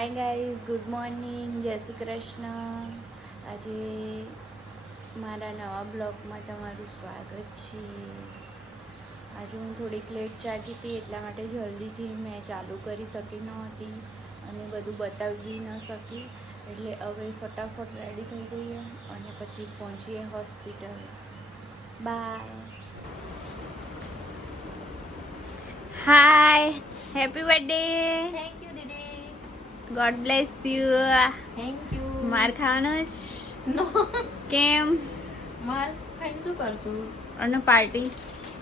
Hi guys, good morning, જય શ્રી કૃષ્ણ. આજે મારા નવા બ્લોગમાં તમારું સ્વાગત છે. આજે હું થોડીક લેટ જાગી હતી, એટલા માટે જલ્દીથી મેં ચાલુ કરી શકી નહોતી અને બધું બતાવી ન શકી. એટલે હવે ફટાફટ રેડી થઈ ગઈએ અને પછી પહોંચીએ hospital. Bye. Hi, happy birthday. Thank you દીદી. God bless you. Thank you. માર ખાવાનો જ નો કેમ? માર ખાઈને શું કરશું? અને પાર્ટી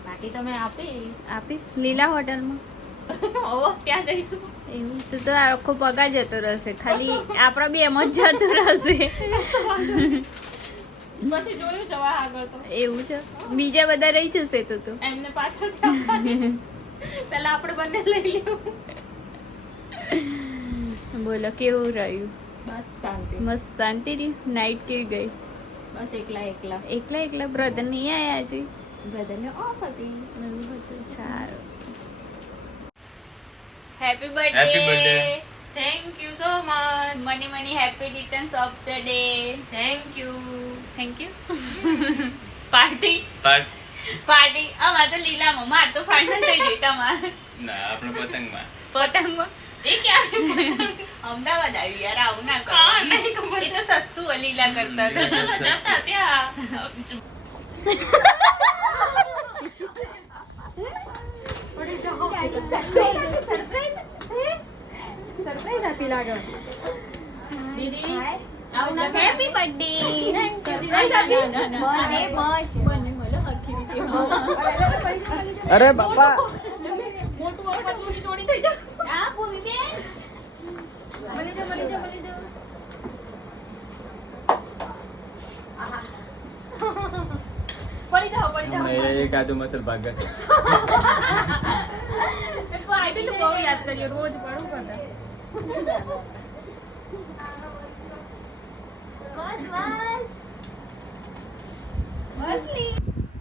બાકી તમે આપીશ. આપીશ લીલા હોટલમાં. ઓ ત્યાં જઈશું. એવું તો આખો પગાર જતો રહેશે, ખાલી આપણો બી એમ જ જતો રહેશે. પછી જોયું જવા આગળ તો એવું છે, બીજા બધા રહી જશે તો એમને પાછળથી આપવાની. પહેલા આપણે બંને લઈ લેવું. બોલો કેવું રહ્યું? બસ શાંતિ. મસ્ત શાંતિ રહી. નાઈટ કેવી ગઈ? બસ એકલા એકલા. એકલા બ્રધર નહીં આયા આજે? બ્રધરને ઓફ હતી. એવું હતું, સારું. Happy Happy birthday. birthday. Thank you so much. Money happy returns of the day. Thank you. Thank you. Party part party અમાર તો લીલામાં, માર તો ફાઇનલ થઈ ગઈ. તમાર ના આપણે પતંગમાં પતંગમાં એ ક્યાં? અમદાવાદ આવી યાર, આવું ના કરો. હા, નહીં ખબર. એ તો સસ્તું હોય લીલા કરતા તો. જતા ત્યાં સરપ્રાઈઝ આપી લાગે. દીદી આવું ના કરે. Happy birthday. સરપ્રાઈઝ આપી. બસ એ બસ. અરે બાપા મોટું અપચુની જોડી થઈ જાય. હા પૂરી બેન. મળી જાઓ. પડી જાઓ. એક આદુ મસલ ભાગે છે. પેલું બહુ યાદ કરીએ, રોજ પડું કરતા.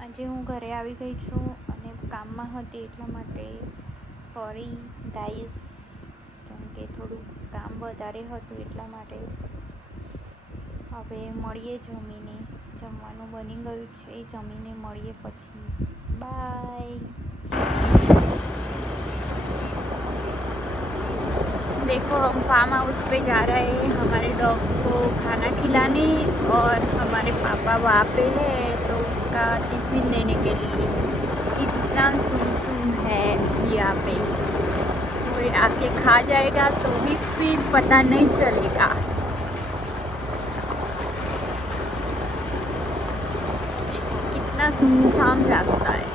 આજે હું ઘરે આવી ગઈ છું અને કામમાં હતી, એટલા માટે સોરી ગાઈઝ, કેમ કે થોડું કામ વધારે હતું એટલા માટે. હવે મળીએ જમીને. જમવાનું બની ગયું છે, જમીને મળીએ પછી. બાય. देखो हम फार्म हाउस पे जा रहे हैं हमारे डॉग को खाना खिलाने, और हमारे पापा वहाँ पे है तो उसका टिफिन देने के लिए. कितना सुन है यहाँ पे, कोई आके खा जाएगा तो भी फिर पता नहीं चलेगा. देखो कितना सुनसान रास्ता है.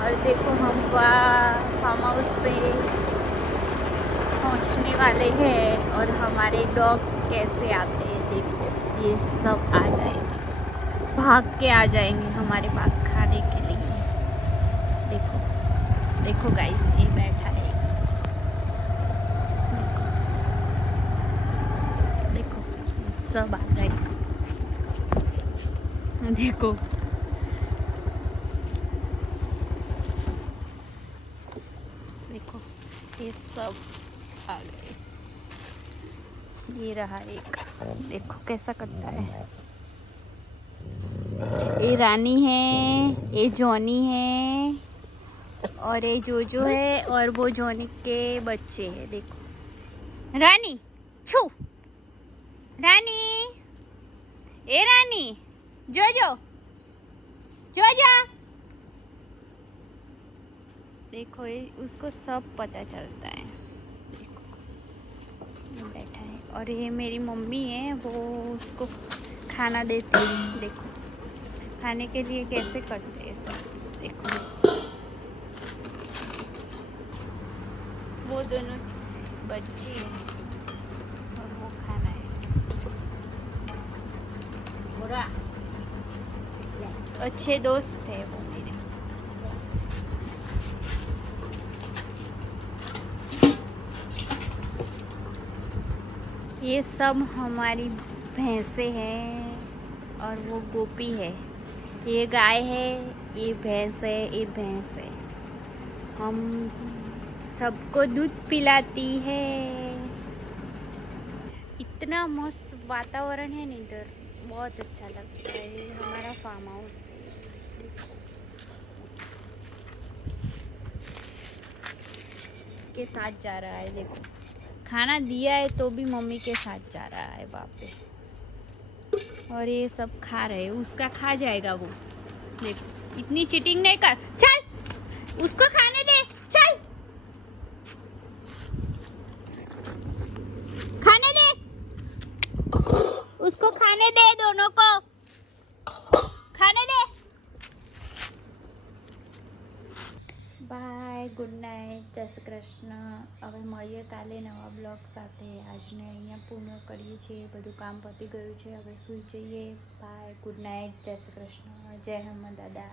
और देखो हम फार्म हाउस पे पहुंचने वाले हैं, और हमारे डॉग कैसे आते हैं देखो. ये सब आ जाएंगे, भाग के आ जाएंगे हमारे पास खाने के लिए. देखो गाइस, ये बैठा है. देखो सब आ गए. देखो ये सब आ गए. ये रहा एक, देखो कैसा करता है. ये रानी है, ये जॉनी है, और ये जोजो है, और वो जॉनी के बच्चे हैं. देखो रानी छू, रानी, ए रानी, जोजो जोजा. देखो ये उसको सब पता चलता है. देखो ये बैठा है, और ये मेरी मम्मी है, वो उसको खाना देती है. देखो खाने के लिए कैसे करते हैं सब. देखो वो दोनों बच्चे हैं और वो खाना है. બોરા. अच्छे दोस्त थे वो मेरे. ये सब हमारी भैंसे हैं, और वो गोपी है. ये गाय है, ये भैंस है, ये भैंस है. हम सबको दूध पिलाती है। इतना मस्त वातावरण है ना इधर, बहुत अच्छा लगता है। ये हमारा फार्म हाउस है, देखो के साथ जा रहा है। देखो खाना दिया है तो भी मम्मी के साथ जा रहा है बाप रे। और ये सब खा रहे हैं, उसका खा जाएगा वो। देखो इतनी चीटिंग नहीं कर, चल उसको खाने दे, चल खाने दे, उसको खाने दे, दोनों को खाने दे। બાય, ગુડ નાઇટ, જય શ્રી કૃષ્ણ. હવે મળીએ કાલે નવા બ્લોગ સાથે. આજને અહીંયા પૂર્ણ કરીએ છીએ, બધું કામ પતી ગયું છે, હવે સૂઈ જઈએ. બાય, ગુડ નાઇટ, જય શ્રી કૃષ્ણ, જય હનુમાન દાદા.